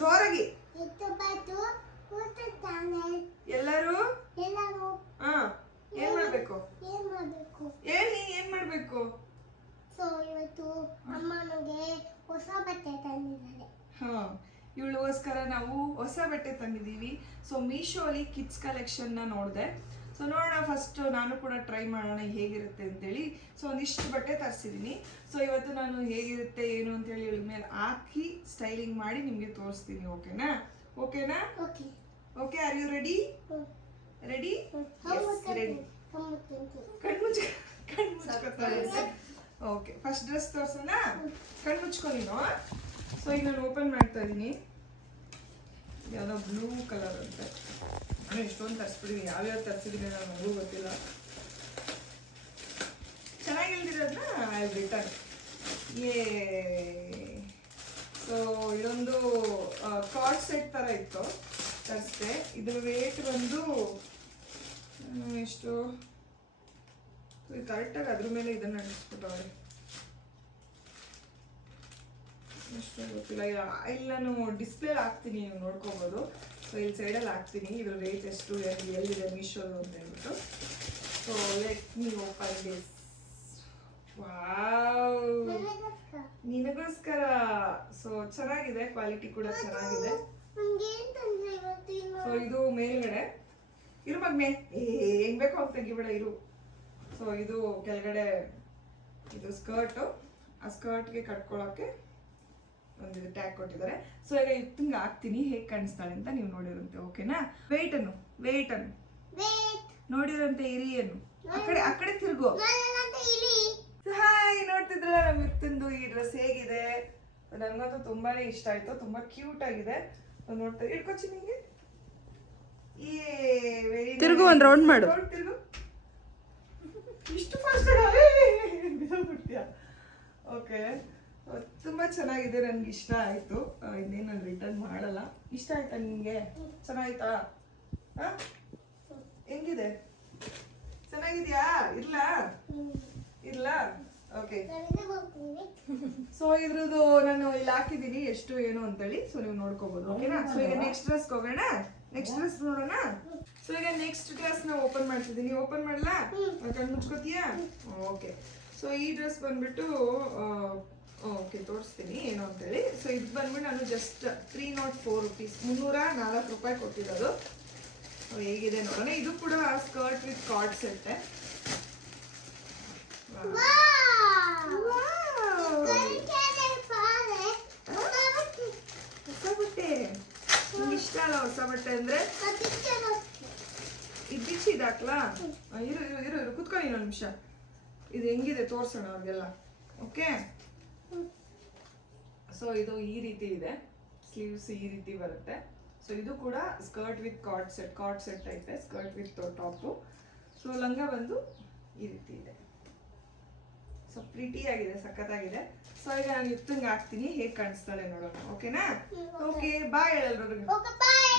ಜೋರಾಗಿ ಎಲ್ಲರೂ ಏನ್ ಮಾಡ್ಬೇಕು ಹೇಳಿ, ಏನ್ ಮಾಡ್ಬೇಕು? ಸೊ ಇವತ್ತು ಅಮ್ಮ ನನಗೆ ಹೊಸ ಬಟ್ಟೆ ತಂದಿದ್ದಾರೆ. ಇವಳಿಗೋಸ್ಕರ ನಾವು ಹೊಸ ಬಟ್ಟೆ ತಂದಿದ್ದೀವಿ. ಸೊ ಮೀಶೋ ಅಲ್ಲಿ ಕಿಡ್ಸ್ ಕಲೆಕ್ಷನ್ ನ ನೋಡಿದೆ. ಸೊ ನೋಡೋಣ, ಫಸ್ಟ್ ನಾನು ಕೂಡ ಟ್ರೈ ಮಾಡೋಣ ಹೇಗಿರುತ್ತೆ ಅಂತೇಳಿ. ಸೊ ಒಂದಿಷ್ಟು ಬಟ್ಟೆ ತರಿಸಿದ್ದೀನಿ. ಸೊ ಇವತ್ತು ನಾನು ಹೇಗಿರುತ್ತೆ ಏನು ಅಂತೇಳಿ ಇವಳ ಮೇಲೆ ಹಾಕಿ ಸ್ಟೈಲಿಂಗ್ ಮಾಡಿ ನಿಮಗೆ ತೋರಿಸ್ತೀನಿ. ಓಕೆನಾ? ಓಕೆನಾ? Okay. Are you ready? Ready? Ready. Okay, first dress ತೋರ್ಸೋಣ. ಕಣ್ಣು ಮುಚ್ಕೊ ನೀನು. ಸೊ ಈಗ ನಾನು ಓಪನ್ ಮಾಡ್ತಾ ಇದ್ದೀನಿ. ಯಾವುದೋ ಬ್ಲೂ ಕಲರ್ ಅಂತೆ. ನಾನು ಎಷ್ಟೊಂದು ತರಿಸ್ಬಿಟ್ಟಿದ್ದೀನಿ, ಯಾವ್ಯಾವ ತರಿಸಿದ್ದೀನಿ ನನಗೂ ಗೊತ್ತಿಲ್ಲ. ಚೆನ್ನಾಗಿಲ್ದಿರೋದನ್ನ ಐ ರಿಟರ್ನ್. ಸೊ ಇದೊಂದು ಕಾರ್ಡ್ ಸೆಟ್ ಥರ ಇತ್ತು, ತರಿಸ್ದೆ. ಇದ್ರ ರೇಟ್ ಬಂದು ಎಷ್ಟು ಕರೆಕ್ಟಾಗಿ ಅದ್ರ ಮೇಲೆ ಇದನ್ನು ಅಂಟಿಸ್ಬಿಟ್ಟವ್ರೆ. ಎಷ್ಟು ಗೊತ್ತಿಲ್ಲ. ಇಲ್ಲಿ ನಾನು ಡಿಸ್ಪ್ಲೇ ಹಾಕ್ತೀನಿ, ನೀವು ನೋಡ್ಕೋಬೋದು. ಸೊ ಇಲ್ಲಿ ಸೈಡಲ್ಲಿ ಹಾಕ್ತೀನಿ ಇದ್ರ ರೇಟ್ ಎಷ್ಟು, ಎಲ್ಲಿದೆ ಮೀಶೋದು ಅಂತ ಹೇಳ್ಬಿಟ್ಟು. So let me open this. Wow, ನಿನಗೋಸ್ಕರ. ಸೊ ಚೆನ್ನಾಗಿದೆ, ಕ್ವಾಲಿಟಿ ಕೂಡ ಚೆನ್ನಾಗಿದೆ. ಸೊ ಇದು ಮೇಲ್ಗಡೆ ಇರು ಮಗ್ನೆ, ಹೆಂಗ್ ಬೇಕೋ ಅಂತ ತೆಗಿಬೇಡ, ಇರು. ಸೊ ಇದು ಕೆಳಗಡೆ ಇದು ಸ್ಕರ್ಟು, ಆ ಸ್ಕರ್ಟ್ಗೆ ಕಟ್ಕೊಳ್ಳೋಕ್ಕೆ ಒಂದು ಟ್ಯಾಗ್ ಕೊಟ್ಟಿದ್ದಾರೆ. ಸೊ ಈಗ ಇತ್ತಂಗೆ ಹಾಕ್ತೀನಿ, ಹೇಗೆ ಕಾಣಿಸ್ತಾಳೆ ಅಂತ ನೀವು ನೋಡಿರಂತೆ. ಓಕೆನಾ? ವೇಟ್ ಅನ್ನು ನೋಡಿರಂತೆ. ಇರಿಯನ್ನು ಆ ಕಡೆ ತಿರುಗು. ಹಾಯ್, ನೋಡ್ತಿದ್ರಲ್ಲ ನಮ್ಮ ಇತ್ತಂದು ಈ ಡ್ರೆಸ್ ಹೇಗಿದೆ. ನನಗಂತೂ ತುಂಬಾನೇ ಇಷ್ಟ ಆಯ್ತು, ತುಂಬಾ ಕ್ಯೂಟ್ ಆಗಿದೆ. ನೋಡ್ತಾ ಇಟ್ಕೊಚ್ಚಿ ನಿಂಗೆ. ತಿರುಗು, ಒಂದು ರೌಂಡ್ ಮಾಡು. ತಿರುಗು. ಇಷ್ಟು ಫಾಸ್ಟ್ ಬಿಡ್ತೀಯ? ಓಕೆ, ತುಂಬಾ ಚೆನ್ನಾಗಿದೆ, ನನ್ಗೆ ಇಷ್ಟ ಆಯ್ತು. ಇನ್ನೇನು ನಾನು ರಿಟರ್ನ್ ಮಾಡಲ್ಲ. ಇಷ್ಟ ಆಯ್ತಾ ನಿನ್ಗೆ? ಚೆನ್ನಾಯ್ತಾ? ಹೆಂಗಿದೆ? ಚೆನ್ನಾಗಿದ್ಯಾ? ಇರ್ಲಾ? ಓಕೆ. ಸೊ ಇದ್ರದ್ದು ನಾನು ಇಲ್ಲಿ ಹಾಕಿದ್ದೀನಿ ಎಷ್ಟು ಏನು ಅಂತೇಳಿ. ಸೊ ನೀವು ನೋಡ್ಕೋಬಹುದು. ಓಕೆನಾ? ಸೊ ಈಗ ನೆಕ್ಸ್ಟ್ ಡ್ರೆಸ್ ಹೋಗೋಣ. ನೆಕ್ಸ್ಟ್ ಡ್ರೆಸ್ ನೋಡೋಣ. ಸೊ ಈಗ ನೆಕ್ಸ್ಟ್ ಡ್ರೆಸ್ ನಾವು ಓಪನ್ ಮಾಡ್ತಿದ್ದೀನಿ. ಓಪನ್ ಮಾಡಲಾ? ಕಣ್ಣು ಮುಚ್ಕೋತೀಯಾ? ಓಕೆ. ಸೊ ಈ ಡ್ರೆಸ್ ಬಂದ್ಬಿಟ್ಟು ಓಕೆ, ತೋರಿಸ್ತೀನಿ ಏನು ಅಂತೇಳಿ. ಸೊ ಇದು ಬಂದ್ಬಿಟ್ಟು ನಾನು ಜಸ್ಟ್ 304 ರುಪೀಸ್, 304 ರೂಪಾಯಿ ಕೊಟ್ಟಿರೋದು. ಹೇಗಿದೆ ನೋಡೋಣ. ಇದು ಕೂಡ ಸ್ಕರ್ಟ್ ವಿತ್ ಕಾರ್ಡ್ ಸೆಟ್. ಹೊಸ ಬಟ್ಟೆ ನಿಮ್ಗೆ ಇಷ್ಟ ಅಲ್ಲ? ಹೊಸ ಬಟ್ಟೆ ಅಂದ್ರೆ ಇದ್ದಿಚ್ಚಿ ಇದಾಕ್ಲಾ? ಇರು ಇರು ಇರು ಕುತ್ಕೊಳ್ಳಿ ಇನ್ನೊಂದು ನಿಮಿಷ. ಇದು ಹೆಂಗಿದೆ ತೋರ್ಸೋಣ ಅವ್ರಿಗೆಲ್ಲ. ಓಕೆ. ಸೊ ಇದು ಈ ರೀತಿ ಇದೆ, ಸ್ಲೀವ್ಸ್ ಈ ರೀತಿ ಬರುತ್ತೆ. ಸೊ ಇದು ಕೂಡ ಸ್ಕರ್ಟ್ ವಿತ್ ಕಾರ್ಡ್ ಸೆಟ್ ಐತೆ, ಸ್ಕರ್ಟ್ ವಿತ್ ಟಾಪು. ಸೊ ಲಂಗ ಬಂದು ಈ ರೀತಿ ಇದೆ. ಸೊ ಪ್ರಿಟಿ ಆಗಿದೆ, ಸಖತ್ತಾಗಿದೆ. ಸೊ ಈಗ ನಾನು ಇತ್ತಂಗೆ ಹಾಕ್ತೀನಿ, ಹೇಗೆ ಕಾಣಿಸ್ತಾಳೆ ನೋಡೋಣ. ಓಕೆನಾ? ಓಕೆ, ಬಾಯ್ ಹೇಳಲ್ರಿಗೆ.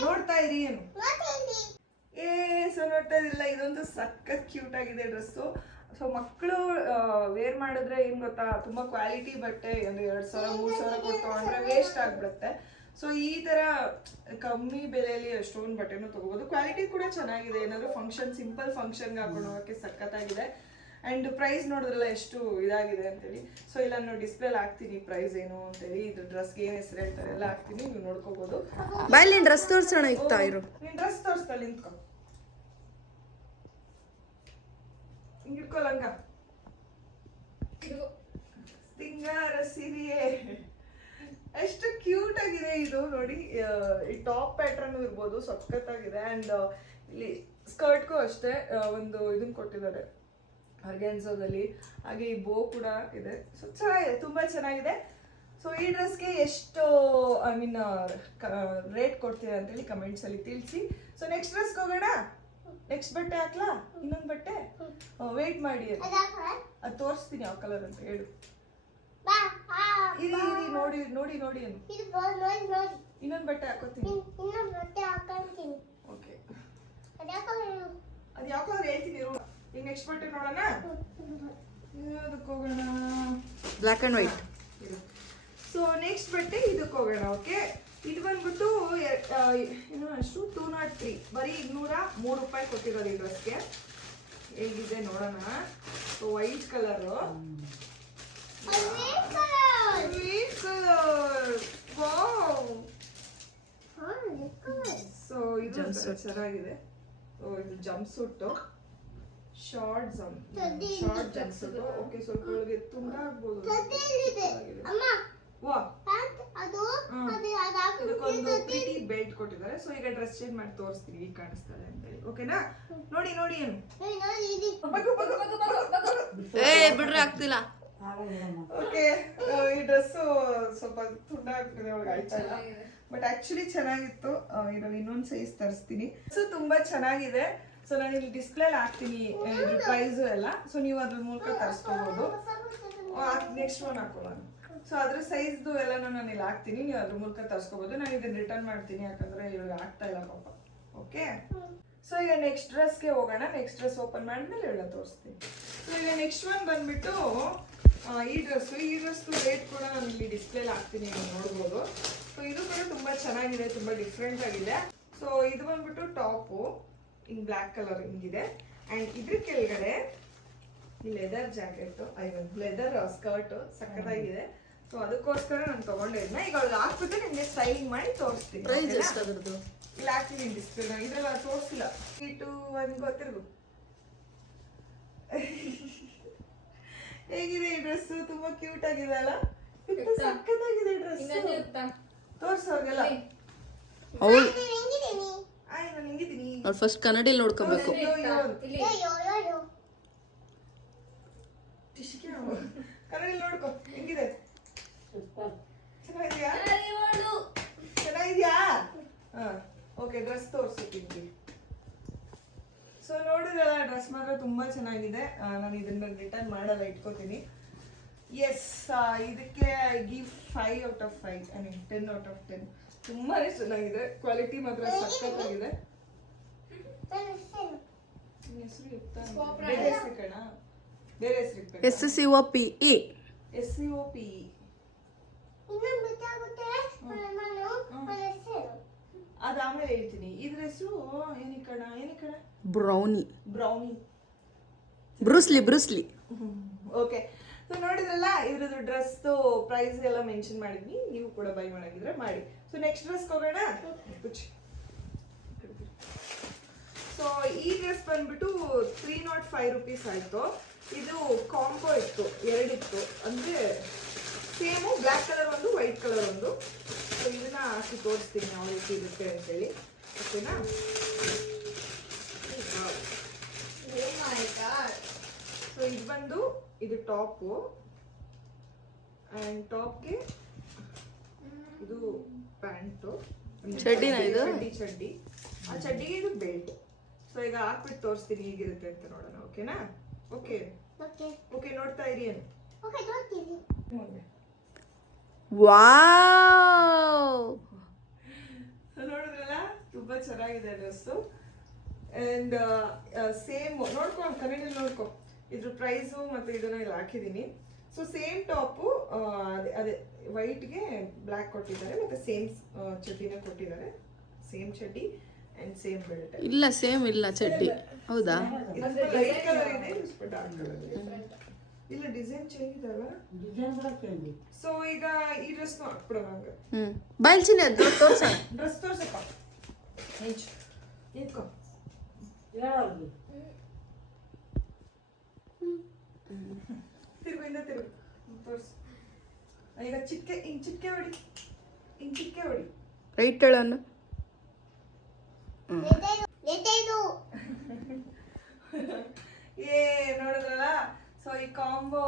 ನೋಡ್ತಾ ಇರಿ ಏನು. ಸೊ ನೋಡ್ತಾ ಇದಿಲ್ಲ, ಇದೊಂದು ಸಖತ್ ಕ್ಯೂಟ್ ಆಗಿದೆ ಡ್ರೆಸ್ಸು. ಸೊ ಮಕ್ಕಳು ವೇರ್ ಮಾಡಿದ್ರೆ ಏನ್ ಗೊತ್ತಾ, ತುಂಬಾ ಕ್ವಾಲಿಟಿ ಬಟ್ಟೆ ಅಂದ್ರೆ 2000-3000 ಕೊಟ್ಟು ತಗೊಂಡ್ರೆ ವೇಸ್ಟ್ ಆಗ್ಬಿಡುತ್ತೆ. ಸೊ ಈ ತರ ಕಮ್ಮಿ ಬೆಲೆಯಲ್ಲಿ ಎಷ್ಟೊಂದು ಬಟ್ಟೆನೂ ತಗೋಬಹುದು. ಕ್ವಾಲಿಟಿ ಕೂಡ ಚೆನ್ನಾಗಿದೆ. ಏನಾದ್ರು ಫಂಕ್ಷನ್, ಸಿಂಪಲ್ ಫಂಕ್ಷನ್ಗೆ ಹಾಕೊಂಡು ಹೋಗೋಕ್ಕೆ ಸಖತ್ತಾಗಿದೆ. ಅಂಡ್ ಪ್ರೈಸ್ ನೋಡಿದ್ರಲ್ಲ ಎಷ್ಟು ಇದಾಗಿದೆ ಅಂತೇಳಿ. ಸೊ ಇಲ್ಲ ನಾನು ಡಿಸ್ಪ್ಲೇ ಹಾಕ್ತೀನಿ ಪ್ರೈಸ್ ಏನು ಅಂತೇಳಿ, ಇದು ಡ್ರೆಸ್ಗೆ ಏನು ಹೆಸರು ಹೇಳ್ತಾರೆ ಎಲ್ಲ ಹಾಕ್ತೀನಿ, ನೀವು ನೋಡ್ಕೋಬಹುದು. ಬಾಯಲ್ಲಿ ಡ್ರೆಸ್ ತೋರಿಸೋಣ. ಇಕ್ತಾ ಇರು, ನೀನು ಡ್ರೆಸ್ ತೋರಿಸ್ತಾ ನಿಂತ್ಕೊ. ಹಿಂಗಿಡ್ಕೊ ಲಂಗ. ಸಿಂಗಾರ ಸಿರಿಯೇ, ಎಷ್ಟು ಕ್ಯೂಟ್ ಆಗಿದೆ ಇದು ನೋಡಿ. ಈ ಟಾಪ್ ಪ್ಯಾಟ್ರನ್ ಇರ್ಬೋದು, ಸಖತ್ತಾಗಿದೆ. ಅಂಡ್ ಇಲ್ಲಿ ಸ್ಕರ್ಟ್ಗೂ ಅಷ್ಟೇ ಒಂದು ಇದನ್ನ ಕೊಟ್ಟಿದ್ದಾರೆ ಆರ್ಗ್ಯಾನ್ಸೋದಲ್ಲಿ. ಹಾಗೆ ಈ ಬೋ ಕೂಡ ಇದೆ. ಸೊ ಚೆನ್ನಾಗಿದೆ, ತುಂಬಾ ಚೆನ್ನಾಗಿದೆ. ಸೊ ಈ ಡ್ರೆಸ್ಗೆ ಎಷ್ಟು ರೇಟ್ ಕೊಡ್ತೀರಾ ಅಂತೇಳಿ ಕಮೆಂಟ್ಸ್ ಅಲ್ಲಿ ತಿಳಿಸಿ. ಸೊ ನೆಕ್ಸ್ಟ್ ಡ್ರೆಸ್ಗೆ ಹೋಗೋಣ. ನೆಕ್ಸ್ಟ್ ಬಟ್ಟೆ ಹಾಕ್ಲಾ? ಇನ್ನೊಂದು ಬಟ್ಟೆ ವೇಟ್ ಮಾಡಿ, ಅದು ತೋರಿಸ್ತೀನಿ ಯಾವ ಕಲರ್ ಅಂತ ಹೇಳು. ಇರಿ ಇರಿ, ನೋಡಿ ನೋಡಿ ನೋಡಿ ಏನು. ಇನ್ನೊಂದು ಬಟ್ಟೆ ಹಾಕೋತೀನಿ. ಓಕೆ, ಅದು ಯಾವ ಕಲರ್ ಹೇಳ್ತೀನಿ ಇರು. ಈಗ ನೆಕ್ಸ್ಟ್ ಬಟ್ಟೆ ನೋಡೋಣ. ಇದಕ್ಕೆ ಹೋಗೋಣ, black and white. So next ಬಟ್ಟೆ ಇದಕ್ಕೆ ಹೋಗೋಣ. ಓಕೆ, ಇದು ಬಂದ್ಬಿಟ್ಟು ಏನು ಅಷ್ಟು 203, ಬರೀ 203 ರೂಪಾಯಿ ಕೊಟ್ಟಿರೋದು ಈ ಡ್ರೆಸ್ಗೆ. ಹೇಗಿದೆ ನೋಡೋಣ. White colour, white colour, wow. So ಇದು ಚೆನ್ನಾಗಿದೆ. ಇದು jumpsuit, short jumpsuit. Okay, ಸ್ವಲ್ಪ ಒಳಗೆ ತುಂಡ ಆಗ್ಬೋದು. ವಾ, ಇದಕ್ಕೊಂದು ಪ್ರಿಟಿ ಬೆಲ್ಟ್ ಕೊಟ್ಟಿದ್ದಾರೆ. ಸೊ ಈಗ ಡ್ರೆಸ್ ಚೇಂಜ್ ಮಾಡಿ ತೋರಿಸ್ತೀವಿ, ಈಗ ಕಾಣಿಸ್ತಾರೆ ಅಂತೇಳಿ. ಓಕೆನಾ? ನೋಡಿ ನೋಡಿ ಏನು ಬಿಡ್ರಿ ಆಗ್ತಿಲ್ಲ. ಓಕೆ, ಈ ಡ್ರೆಸ್ ಸ್ವಲ್ಪ ತುಂಡ ಆಗ್ತದೆ, ಒಳಗೆ ಆಯ್ತಾ ಇಲ್ಲ. ಬಟ್ ಆಕ್ಚುಲಿ ಚೆನ್ನಾಗಿತ್ತು. ಇದ್ರಲ್ಲಿ ಇನ್ನೊಂದು ಸೈಜ್ ತರಿಸ್ತೀನಿ. ಸೊ ತುಂಬಾ ಚೆನ್ನಾಗಿದೆ. ಸೊ ನಾನು ಇಲ್ಲಿ ಡಿಸ್ಪ್ಲೇ ಹಾಕ್ತೀನಿ ಪ್ರೈಸ್ ಎಲ್ಲ. ಸೊ ನೀವು ಅದ್ರ ಮೂಲಕ ತರಿಸ್ಕೋಬಹುದು. ನೆಕ್ಸ್ಟ್ ಒನ್ ಹಾಕೋಣ. ಸೊ ಅದ್ರ ಸೈಜ್ದು ಎಲ್ಲ ನಾನು ಇಲ್ಲಿ ಹಾಕ್ತೀನಿ, ನೀವು ಅದ್ರ ಮೂಲಕ ತರಿಸ್ಕೋಬಹುದು. ನಾನು ಇದನ್ನ ರಿಟರ್ನ್ ಮಾಡ್ತೀನಿ, ಯಾಕಂದ್ರೆ ಇವಾಗ ಆಗ್ತಾ ಇಲ್ಲ ಪಾಪ. ಓಕೆ, ಸೊ ಈಗ ನೆಕ್ಸ್ಟ್ ಡ್ರೆಸ್ಗೆ ಹೋಗೋಣ. ನೆಕ್ಸ್ಟ್ ಡ್ರೆಸ್ ಓಪನ್ ಮಾಡಿದ್ಮೇಲೆ ಎಲ್ಲ ತೋರಿಸ್ತೀನಿ. ಸೊ ಈಗ ನೆಕ್ಸ್ಟ್ ಒನ್ ಬಂದ್ಬಿಟ್ಟು ಈ ಡ್ರೆಸ್ದು ರೇಟ್ ಕೂಡ ನಾನು ಇಲ್ಲಿ ಡಿಸ್ಪ್ಲೇಲಿ ಹಾಕ್ತೀನಿ, ನೀವು ನೋಡ್ಬೋದು. ಸೊ ಇದು ಕೂಡ ತುಂಬಾ ಚೆನ್ನಾಗಿದೆ, ತುಂಬಾ ಡಿಫ್ರೆಂಟ್ ಆಗಿದೆ. ಸೊ ಇದು ಬಂದ್ಬಿಟ್ಟು ಟಾಪು ಇನ್ ಬ್ಲ್ಯಾಕ್ ಕಲರ್ ಹಿಂಗಿದೆ. ಅಂಡ್ ಇದ್ರ ಕೆಳಗಡೆ ಈ ಲೆದರ್ ಜಾಕೆಟ್, ಲೆದರ್ ಸ್ಕರ್ಟ್ ಸಕ್ಕತ್ತಾಗಿದೆ. ಸೊ ಅದಕ್ಕೋಸ್ಕರ ನಾನು ತಗೊಂಡಿದ್ನ. ಈಗ ಅವ್ಳಿಗೆ ಹಾಕ್ಬಿಟ್ಟು ನಿಮ್ಗೆ ಸ್ಟೈಲಿಂಗ್ ಮಾಡಿ ತೋರಿಸ್ತೀನಿ. ಇಲ್ಲಿ ಹಾಕ್ತೀನಿ ಡಿಸ್ಪ್ಲೇ. ಇದ್ರಲ್ಲಿ ತೋರಿಸಿಲ್ಲ. 3, 2, 1 ಗೊತ್ತಿರ್ಗು. ಹೇಗಿದೆ ಈ ಡ್ರೆಸ್? ತುಂಬಾ ಕ್ಯೂಟ್ ಆಗಿದೆ ಅಲ್ಲ? ಸಕ್ಕತ್ತಾಗಿದೆ ಡ್ರೆಸ್. ತೋರ್ಸು ಅವ್ರಿಗೆಲ್ಲ. ನಾನು ಹಿಂಗಿದ್ದೀನಿ. ಅವ್ರು ಫಸ್ಟ್ ಕನ್ನಡಿಲಿ ನೋಡ್ಕೋಬೇಕು. ಕನ್ನಡಿ ನೋಡ್ಕೊ, ಹೆಂಗಿದೆ? ಚೆನ್ನಾಗಿದ್ಯಾ? ಚೆನ್ನಾಗಿದ್ಯಾ? ಓಕೆ, ಡ್ರೆಸ್ ತೋರಿಸ್ತೀನಿ. ಸೊ ನೋಡಿದ್ರಲ್ಲ, ಡ್ರೆಸ್ ಮಾತ್ರ ತುಂಬಾ ಚೆನ್ನಾಗಿದೆ. ನಾನು ಇದನ್ನ ರಿಟರ್ನ್ ಮಾಡಲ್ಲ, ಇಟ್ಕೋತೀನಿ. ಎಸ್, ಇದಕ್ಕೆ I give 5 out of 5. I mean 10 out of 10. ತುಂಬಾನೇ ಚೆನ್ನಾಗಿದೆ. ಕ್ವಾಲಿಟಿ ಮಾತ್ರ ಸಕ್ಕತ್ತಾಗಿದೆ. ಹೆಸರು ಇರ್ತಾ ಬೇರೆ ಹೆಸರು ಕಣ, ಬೇರೆ ಹೆಸರು ಇರ್ಬೇಕು. SCOPE. SCOPE. ಅದು ಆಮೇಲೆ ಹೇಳ್ತೀನಿ. ಇದ್ರ ಹೆಸರು ಏನಿಕಣ? ಬ್ರೌನಿ. ಬ್ರೂಸ್ಲಿ. ಓಕೆ, ಸೊ ನೋಡಿದ್ರಲ್ಲ, ಇದ್ರದ್ದು ಡ್ರೆಸ್ದು ಪ್ರೈಸ್ ಎಲ್ಲ ಮೆನ್ಷನ್ ಮಾಡಿದ್ವಿ. ನೀವು ಕೂಡ ಬೈ ಮಾಡಾಗಿದ್ರೆ ಮಾಡಿ. ಸೊ ನೆಕ್ಸ್ಟ್ ಡ್ರೆಸ್ ಹೋಗೋಣ. ಸೊ ಈ ಡ್ರೆಸ್ ಬಂದ್ಬಿಟ್ಟು 305 ರೂಪೀಸ್ ಆಯ್ತು. ಇದು ಕಾಂಬೋ ಇತ್ತು, 2 ಇತ್ತು. ಅಂದ್ರೆ ಸೇಮು, ಬ್ಲ್ಯಾಕ್ ಕಲರ್ ಒಂದು, ವೈಟ್ ಕಲರ್ ಒಂದು. ಸೊ ಇದನ್ನ ಹಾಕಿ ತೋರಿಸ್ತೀನಿ ಯಾವ ರೀತಿ ಇರುತ್ತೆ ಅಂತೇಳಿ. ಓಕೆನಾ? ಸೊ ಇದು ಬಂದು ಇದು ಟಾಪು, ಅಂಡ್ ಟಾಪ್ಗೆ ಇದು ಪ್ಯಾಂಟು, ಚಡ್ಡಿನ ಇದು? ಚಡ್ಡಿ. ಆ ಚಡ್ಡಿಗೆ ಇದು ಬೆಲ್ಟ್. ಸೊ ಈಗ ಹಾಕ್ಬಿಟ್ಟು ತೋರಿಸ್ತೀನಿ ಹೇಗಿರುತ್ತೆ ಅಂತ ನೋಡೋಣ. ಓಕೆನಾ? ಓಕೆ, ನೋಡ್ತಾ ಇರಿ ಏನು. ವಾವ್, ನೋಡಿದ್ರಲ್ಲ, ತುಂಬಾ ಚೆನ್ನಾಗಿದೆ ಡ್ರೆಸ್ಸು. ಅಂಡ್ ಸೇಮ್ ನೋಡ್ಕೊ, ಕನ್ನಡದಲ್ಲಿ ನೋಡ್ಕೊ. ಇದ್ರ ಪ್ರೈಸು ಮತ್ತು ಇದನ್ನ ಇಲ್ಲಿ ಹಾಕಿದ್ದೀನಿ. ಸೊ ಸೇಮ್ ಟಾಪು, ಅದೇ ವೈಟ್ಗೆ ಬ್ಲ್ಯಾಕ್ ಕೊಟ್ಟಿದ್ದಾರೆ, ಮತ್ತೆ ಸೇಮ್ ಚಡ್ಡಿನ ಕೊಟ್ಟಿದ್ದಾರೆ. ಸೇಮ್ ಚಡ್ಡಿ ಅಂಡ್ ಸೇಮ್ ಬೆಲ್ಟ್. ಇಲ್ಲ ಸೇಮ್ ಇಲ್ಲ ಚಡ್ಡಿ. ಹೌದಾ? ಲೈಟ್ ಕಲರ್ ಇದೆ, ಡಾರ್ಕ್ ಕಲರ್ ಇದೆ. ಇಲ್ಲ, ಡಿಸೈನ್ ಚೇಂಜ್ ಇದೆ ಅಲ್ಲ? ಸೊ ಈಗ ಈ ಡ್ರೆಸ್ ಹಾಕ್ಬಿಡೋಣ. ಬಾಯ್ಲ್ಚಿನ ತೋರ್ಸ. ಡ್ರೆಸ್ ತೋರ್ಸಪ್ಪ. ನಿಂತ್ಕೊ. ತಿರುಗು ತೋರ್ಸು. ಈಗ ಚಿಟ್ಕೆ ಹೊಡಿ. ರೈಟ್ ಹೇಳೋಣ. ನೋಡಿದ್ರಲ್ಲ, ಸೊ ಈ combo,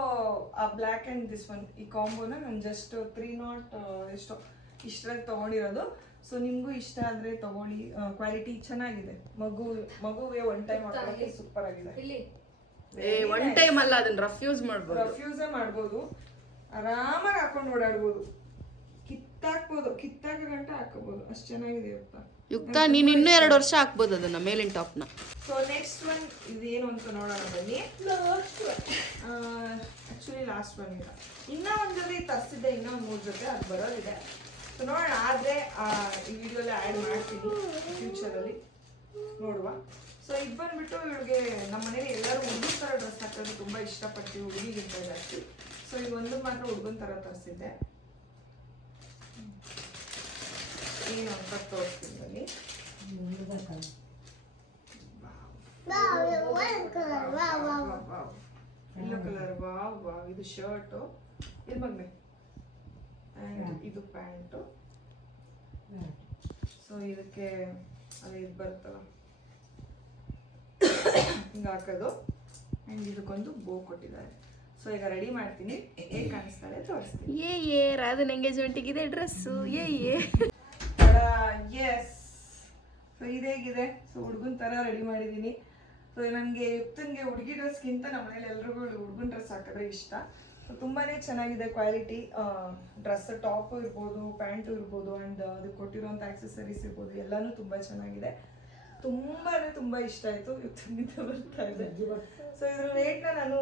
black and this one, ಈ ಕಾಂಬೋನ ನಾನು ಜಸ್ಟ್ 300 ಎಷ್ಟೋ ಇಷ್ಟರಲ್ಲಿ ತಗೊಂಡಿರೋದು. ಸೊ ನಿಮ್ಗೂ ಇಷ್ಟ ಆದ್ರೆ ತಗೊಳ್ಳಿ. ಕ್ವಾಲಿಟಿ ಚೆನ್ನಾಗಿದೆ. ಮಗುವೆ ಒನ್ ಟೈಮ್ ಹಾಕೋಕೆ ಸೂಪರ್ ಆಗಿದೆ. ಒನ್ ಟೈಮ್ ಅಲ್ಲ, ಅದನ್ನ ರಫ್ಯೂಸ್ ಮಾಡ್ಬೋದು. ಆರಾಮಾಗಿ ಹಾಕೊಂಡು ಓಡಾಡ್ಬೋದು. ಕಿತ್ತಾಕ ಗಂಟ ಹಾಕೋಬಹುದು. ಅಷ್ಟು ಚೆನ್ನಾಗಿದೆ ಯುಕ್ತ. ನೀನ್ ಇನ್ನೂ 2 ವರ್ಷ ಹಾಕ್ಬೋದು ಅದನ್ನ, ಮೇಲಿನ ಟಾಪ್ನ. ಸೊ ನೆಕ್ಸ್ಟ್ ಒನ್ ಇದೇನು ಅಂತ ನೋಡೋಣ ಬನ್ನಿ. ಆಕ್ಚುಲಿ ಲಾಸ್ಟ್ ಒನ್ ಇಲ್ಲ, ಇನ್ನೂ ಒಂದು ಜೊತೆ ತರಿಸಿದ್ದೆ, ಇನ್ನೂ 3 ಜೊತೆ ಅದು ಬರೋದಿದೆ. ಸೊ ನೋಡೋಣ, ಆದರೆ ಈ ವಿಡಿಯೋಲಿ ಆ್ಯಡ್ ಮಾಡ್ತೀನಿ ಫ್ಯೂಚರಲ್ಲಿ, ನೋಡುವ. ಸೊ ಇದು ಬಂದ್ಬಿಟ್ಟು ಇವಳಿಗೆ ನಮ್ಮ ಮನೇಲಿ ಎಲ್ಲರೂ ಹುಡುಗನ ಥರ ಡ್ರೆಸ್ ಹಾಕೋದು ತುಂಬ ಇಷ್ಟಪಡ್ತೀವಿ, ಹುಡುಗಿಗಿಂತ ಜಾಸ್ತಿ. ಸೊ ಈಗ ಒಂದು ಮಾತ್ರ ಹುಡುಗನ ಥರ ತರಿಸಿದ್ದೆ, ಏನು ಅಂತ ತೋರಿಸ್ತೀನಿ ಬನ್ನಿ. Yellow colour, wow. ಇದು ಶರ್ಟು, ಇದು ಮಗ್ನೆ, ಆ್ಯಂಡ್ ಇದು ಪ್ಯಾಂಟು. ಸೊ ಇದಕ್ಕೆ ಅದೇ ಇದು ಬರುತ್ತಲ್ಲ ಹಿಂಗೆ ಹಾಕೋದು, ಆ್ಯಂಡ್ ಇದಕ್ಕೊಂದು ಬೋ ಕೊಟ್ಟಿದ್ದಾರೆ. ಸೊ ಈಗ ರೆಡಿ ಮಾಡ್ತೀನಿ, ಹೇಗೆ ಕಾಣಿಸ್ತಾಳೆ ತೋರಿಸ್ತೀನಿ. ರಾಧನ್ ಎಂಗೇಜ್ಮೆಂಟಿಗಿದೆ ಡ್ರೆಸ್ಸು. ಎಸ್. ಸೊ ಇದೇಗಿದೆ. ಸೊ ಹುಡುಗನ ಥರ ರೆಡಿ ಮಾಡಿದ್ದೀನಿ. ಸೊ ನನಗೆ ಯುಕ್ತನಿಗೆ ಹುಡುಗಿ ಡ್ರೆಸ್ಗಿಂತ ನಮ್ಮ ಮನೇಲಿ ಎಲ್ರಿಗೂ ಹುಡುಗನ ಡ್ರೆಸ್ ಹಾಕಿದ್ರೆ ಇಷ್ಟ. ಸೊ ತುಂಬಾ ಚೆನ್ನಾಗಿದೆ ಕ್ವಾಲಿಟಿ. ಡ್ರೆಸ್ ಟಾಪು ಇರ್ಬೋದು, ಪ್ಯಾಂಟು ಇರ್ಬೋದು, ಆ್ಯಂಡ್ ಅದಕ್ಕೆ ಕೊಟ್ಟಿರೋಂಥ ಆಕ್ಸೆಸರೀಸ್ ಇರ್ಬೋದು, ಎಲ್ಲನೂ ತುಂಬ ಚೆನ್ನಾಗಿದೆ. ತುಂಬ ಇಷ್ಟ ಆಯಿತು. ಯುಕ್ತನಿಂದ ಬರ್ತಾ ಇದೆ. ಸೊ ಇದ್ರ ರೇಟ್ನ ನಾನು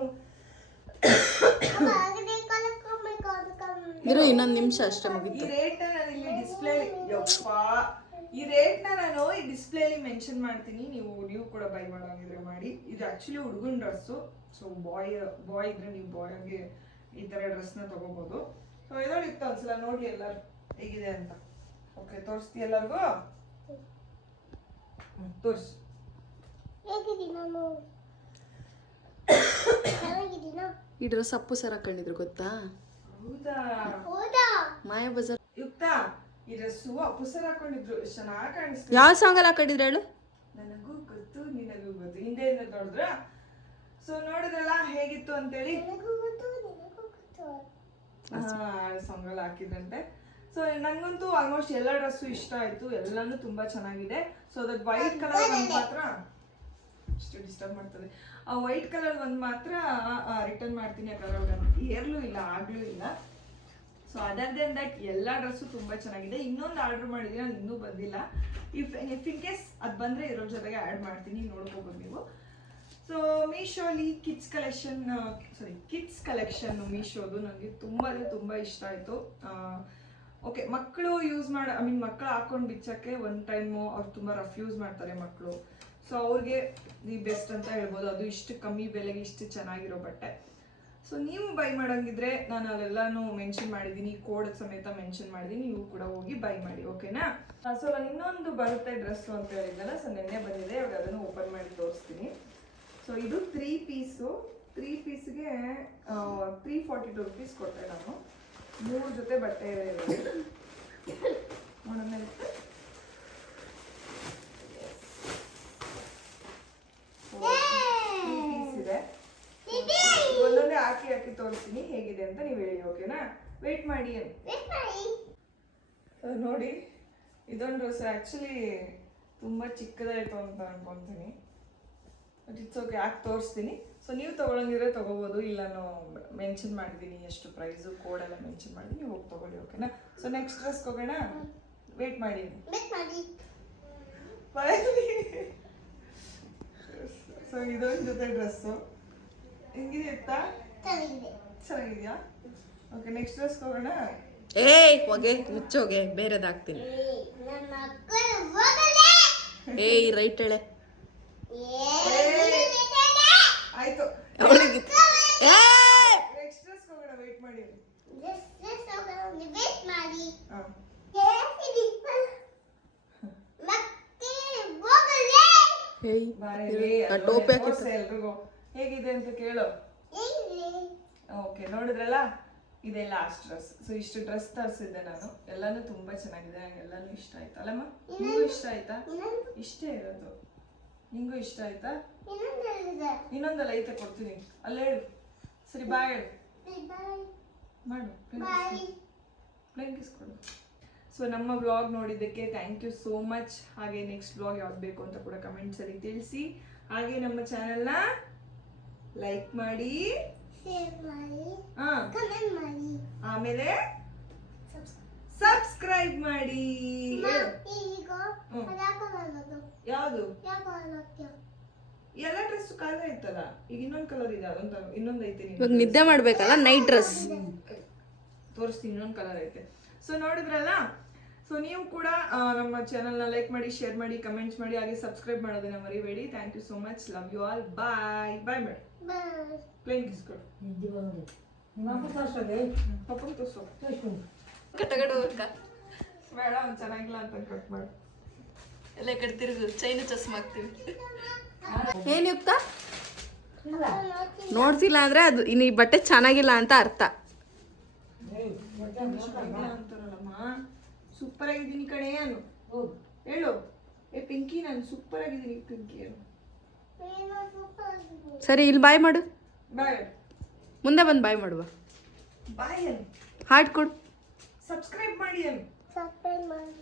ಇನ್ನೊಂದು ನಿಮಿಷ ಅಷ್ಟೇ ಈ ಮುಗಿತು. ರೇಟ್ನ ನಾನು ಇಲ್ಲಿ ಈ ಡಿಸ್ಪ್ಲೇಲಿ ಮೆನ್ಷನ್ ಮಾಡ್ತೀನಿ. ನೀವು ಕೂಡ ಬೈ ಮಾಡೋಂಗಿದ್ರೆ ಮಾಡಿ. ಇದು ಆ್ಯಕ್ಚುಲಿ ಹುಡುಗನ ಡ್ರೆಸ್ಸು. ಸೊ ಬಾಯ್ ಇದ್ರೆ ನೀವು ಬಾಯ್ಗೆ ಈ ಥರ ಡ್ರೆಸ್ನ ತಗೋಬೋದು. ಸೊ ಇದೊಳಗೆ ಇತ್ತು, ಒಂದ್ಸಲ ನೋಡಿ ಎಲ್ಲರೂ ಹೇಗಿದೆ ಅಂತ. ಓಕೆ, ತೋರಿಸ್ತಿ ಎಲ್ಲರಿಗೂ? ತೋರಿಸಿ. ಈ ಡ್ರೆಸ್ ಅಪ್ಪು ಸರ್ ಹಾಕೊಂಡಿದ್ರು ಗೊತ್ತಾ? ಹೌದಾ? ಮಾಯಾ ಬಜಾರ್. ಯುಕ್ತ, ಈ ಡ್ರೆಸ್ಸು ಅಪ್ಪುಸರ್ ಹಾಕೊಂಡಿದ್ರು, ಎಷ್ಟು ಚೆನ್ನಾಗಿ ಕಾಣಿಸ್ತು. ಯಾವ ಸಾಂಗಲ್ಲಿ ಹಾಕೊಂಡಿದ್ರು ಹೇಳು? ನನಗೂ ಗೊತ್ತು, ನಿನಗೂ ಗೊತ್ತು. ಹಿಂದೆಯಿಂದ ನೋಡಿದ್ರ? ಸೊ ನೋಡಿದ್ರಲ್ಲ ಹೇಗಿತ್ತು ಅಂತೇಳಿ. ಸಾಂಗಲ್ಲಿ ಹಾಕಿದಂತೆ. ಸೊ ನನಗಂತೂ ಆಲ್ಮೋಸ್ಟ್ ಎಲ್ಲ ಡ್ರೆಸ್ಸು ಇಷ್ಟ ಆಯ್ತು, ಎಲ್ಲಾನು ತುಂಬಾ ಚೆನ್ನಾಗಿದೆ. ಸೊ ಅದು ವೈಟ್ ಕಲರ್ ಒಂದು ಮಾತ್ರ ಇಷ್ಟು ಡಿಸ್ಟರ್ಬ್ ಮಾಡ್ತದೆ. ಆ ವೈಟ್ ಕಲರ್ ಒಂದು ಮಾತ್ರ ರಿಟರ್ನ್ ಮಾಡ್ತೀನಿ, ಯಾಕಂದ್ರೆ ಏರ್ಲೂ ಇಲ್ಲ, ಆಗ್ಲೂ ಇಲ್ಲ. ಸೊ ಅದರ್ ದೆನ್ ದಟ್ ಎಲ್ಲ ಡ್ರೆಸ್ಸು ತುಂಬ ಚೆನ್ನಾಗಿದೆ. ಇನ್ನೊಂದು ಆರ್ಡರ್ ಮಾಡಿದ್ದೀನಿ, ಅದು ಇನ್ನೂ ಬಂದಿಲ್ಲ. ಇಫ್ ಇನ್ ಕೇಸ್ ಅದು ಬಂದರೆ ಇರೋ ಜೊತೆಗೆ ಆ್ಯಡ್ ಮಾಡ್ತೀನಿ, ನೋಡ್ಕೋಬೋದು ನೀವು. ಸೊ ಮೀಶೋಲಿ ಕಿಡ್ಸ್ ಕಲೆಕ್ಷನ್ ಮೀಶೋದು ನನಗೆ ತುಂಬ ಇಷ್ಟ ಆಯಿತು. ಓಕೆ, ಮಕ್ಕಳು ಯೂಸ್ ಮಕ್ಕಳು ಹಾಕೊಂಡು ಬಿಚ್ಚಕ್ಕೆ ಒಂದು ಟೈಮು ಅವ್ರು ತುಂಬ ರಫ್ ಯೂಸ್ ಮಾಡ್ತಾರೆ ಮಕ್ಕಳು. ಸೊ ಅವ್ರಿಗೆ ದಿ ಬೆಸ್ಟ್ ಅಂತ ಹೇಳ್ಬೋದು. ಅದು ಇಷ್ಟು ಕಮ್ಮಿ ಬೆಲೆಗೆ ಇಷ್ಟು ಚೆನ್ನಾಗಿರೋ ಬಟ್ಟೆ. ಸೊ ನೀವು ಬೈ ಮಾಡೋಂಗಿದ್ರೆ ನಾನು ಅಲ್ಲೆಲ್ಲಾನು ಮೆನ್ಷನ್ ಮಾಡಿದ್ದೀನಿ, ಕೋಡ್ ಸಮೇತ ಮೆನ್ಷನ್ ಮಾಡಿದ್ದೀನಿ, ನೀವು ಕೂಡ ಹೋಗಿ ಬೈ ಮಾಡಿ, ಓಕೆನಾ? ಸೊ ನಾನು ಇನ್ನೊಂದು ಬರುತ್ತೆ ಡ್ರೆಸ್ಸು ಅಂತ ಹೇಳಿದ್ದಲ್ಲ, ಸೊ ನೆನ್ನೆ ಬಂದಿದೆ, ಇವಾಗ ಅದನ್ನು ಓಪನ್ ಮಾಡಿ ತೋರಿಸ್ತೀನಿ. ಸೊ ಇದು 3 ಪೀಸು. 3 ಪೀಸ್ಗೆ 342 ರುಪೀಸ್ ಕೊಟ್ಟೆ ನಾನು. 3 ಜೊತೆ ಬಟ್ಟೆ ನೋಡೋಣ. ಪೀಸ್ ಇದೆ, ಒಂದೊಂದೇ ಹಾಕಿ ತೋರಿಸ್ತೀನಿ ಹೇಗಿದೆ ಅಂತ ನೀವು ಹೇಳಿ, ಓಕೆನಾ? ವೇಟ್ ಮಾಡಿ. ನೋಡಿ, ಇದೊಂದು ಡ್ರೆಸ್ ಆ್ಯಕ್ಚುಲಿ ತುಂಬ ಚಿಕ್ಕದಾಯಿತು ಅಂತ ಅನ್ಕೊತೀನಿ, ಬಟ್ ಇಟ್ಸ್ ಓಕೆ, ಯಾಕೆ ತೋರಿಸ್ತೀನಿ. ಸೊ ನೀವು ತೊಗೊಳಂಗಿದ್ರೆ ತೊಗೋಬೋದು, ಇಲ್ಲ ನಾನು ಮೆನ್ಷನ್ ಮಾಡಿದ್ದೀನಿ ಎಷ್ಟು ಪ್ರೈಸು, ಕೋಡೆಲ್ಲ ಮೆನ್ಷನ್ ಮಾಡಿದ್ದೀನಿ, ನೀವು ಹೋಗಿ ತೊಗೊಳ್ಳಿ, ಓಕೆನಾ? ಸೊ ನೆಕ್ಸ್ಟ್ ಡ್ರೆಸ್ಗೆ ಹೋಗೋಣ, ವೇಟ್ ಮಾಡಿ. ಸೊ ಇದೊಂದು ಜೊತೆ ಡ್ರೆಸ್ಸು ಹೆಂಗಿದೆ ಇತ್ತಾ? ಚೆನ್ನಾಗಿದೆಯಾ? ಓಕೆ, ನೆಕ್ಸ್ಟ್ ಡ್ರೆಸ್ಗೆ ಹೋಗೋಣ. ಹೊಗೆ ಮುಚ್ಚೋಗೆ, ಬೇರೆದಾಗ್ತೀನಿ. ರೈಟ್ ಹೇಳೆ. ಆಯ್ತು, ಅವಳಿಗೆ ನೆಕ್ಸ್ಟ್ ಡ್ರೆಸ್ಗೆ ಹೋಗೋಣ, ವೇಟ್ ಮಾಡಿ. ಎಲ್ರಿಗೂ ಹೇಗಿದೆ ಅಂತ ಕೇಳು. ಓಕೆ, ನೋಡಿದ್ರಲ್ಲ, ಇದೆ ಲಾಸ್ಟ್ ಡ್ರೆಸ್. ಸೊ ಇಷ್ಟು ಡ್ರೆಸ್ ತರಿಸಿದ್ದೆ ನಾನು, ಎಲ್ಲಾನು ತುಂಬಾ ಚೆನ್ನಾಗಿದೆ, ಎಲ್ಲಾನು ಇಷ್ಟ ಆಯ್ತಾ ಅಲ್ಲಮ್ಮ? ನಿಂಗೂ ಇಷ್ಟ ಆಯ್ತಾ? ಇಷ್ಟೇ ಇರೋದು, ನಿಂಗೂ ಇಷ್ಟ ಆಯ್ತಾ? ಇನ್ನೊಂದಲ್ಲ ಐತೆ, ಕೊಡ್ತೀನಿ, ಅಲ್ಲ ಹೇಳು. ಸರಿ, ಬಾಯ್ ಹೇಳು, ಮಾಡು, ಪ್ಲೇನ್ ಕಿಸ್ ಕೊಡು. ಸೊ ನಮ್ಮ ವ್ಲಾಗ್ ನೋಡಿದ್ದಕ್ಕೆ ಥ್ಯಾಂಕ್ ಯು ಸೋ ಮಚ್. ಹಾಗೆ ನೆಕ್ಸ್ಟ್ ವ್ಲಾಗ್ ಯಾವ್ದು ಬೇಕು ಅಂತ ಕೂಡ ಕಮೆಂಟ್ಸಲ್ಲಿ ತಿಳಿಸಿ. ಹಾಗೆ ನಮ್ಮ ಚಾನೆಲ್ನ ಲೈಕ್ ಮಾಡಿ, ಆಮೇಲೆ ಸಬ್ಸ್ಕ್ರೈಬ್ ಮಾಡಿ. ಯಾವುದು? ಎಲ್ಲ ಡ್ರೆಸ್ ಕಲರ್ ಇತ್ತಲ್ಲ, ಈಗ ಇನ್ನೊಂದು ಕಲರ್ ಇದೆ, ಅದೊಂದು ಇನ್ನೊಂದು ಐತೆ. ಇವಾಗ ನಿದ್ದೆ ಮಾಡ್ಬೇಕಲ್ಲ, ನೈಟ್ ಡ್ರೆಸ್ ತೋರಿಸ್ತೀನಿ, ಇನ್ನೊಂದು ಕಲರ್ ಐತೆ. ಸೊ ನೋಡಿದ್ರಲ್ಲ, ಸೊ ನೀವು ಕೂಡ ನಮ್ಮ ಚಾನಲ್ನ ಲೈಕ್ ಮಾಡಿ, ಶೇರ್ ಮಾಡಿ, ಕಮೆಂಟ್ಸ್ ಮಾಡಿ, ಹಾಗೆ ಸಬ್ಸ್ಕ್ರೈಬ್ ಮಾಡೋದನ್ನ ಮರಿಬೇಡಿ. Thank you so much. Love you all. Bye bye madam. Bye. Plane kiss ಕೊಡು. ಪಪ್ಪಂಗೆ ತೋರಿಸು. ಕಟಗಡು ಅಕ್ಕ ಬೇಡ, ಅವ್ನು ಚೆನ್ನಾಗಿಲ್ಲ ಅಂತ ಕಟ್ ಮಾಡು. ಎಲ್ಲ ಈ ಕಡೆ ತಿರುಗು, ಚೈನ ಚಸ್ಮಾ ಹಾಕ್ತೀವಿ. ಏನು ಯುಕ್ತ ನೋಡ್ತಿಲ್ಲ ಅಂದ್ರೆ ಅದು ಇನ್ನು ಈ ಬಟ್ಟೆ ಚೆನ್ನಾಗಿಲ್ಲ ಅಂತ ಅರ್ಥ. ಅಂತಾರಲ್ಲಮ್ಮ, ಸೂಪರ್ ಆಗಿದ್ದೀನಿ ಕಣೆ ಅನು. ಹೇಳು, ಏ ಪಿಂಕಿ, ನಾನು ಸೂಪರ್ ಆಗಿದ್ದೀನಿ ಪಿಂಕಿ ಅನು. ಏನೋ ಸೂಪರ್ ಆಗಿದೆ. ಸರಿ, ಇಲ್ಲಿ ಬಾಯ್ ಮಾಡು. ಬಾಯ್. ಮುಂದೆ ಬಂದು ಬಾಯ್ ಮಾಡುವ. ಬಾಯ್ ಅನು. ಹಾರ್ಟ್ ಕೊಡು. ಸಬ್ಸ್ಕ್ರೈಬ್ ಮಾಡಿ ಅನು. ಸಬ್ಸ್ಕ್ರೈಬ್ ಮಾಡಿ.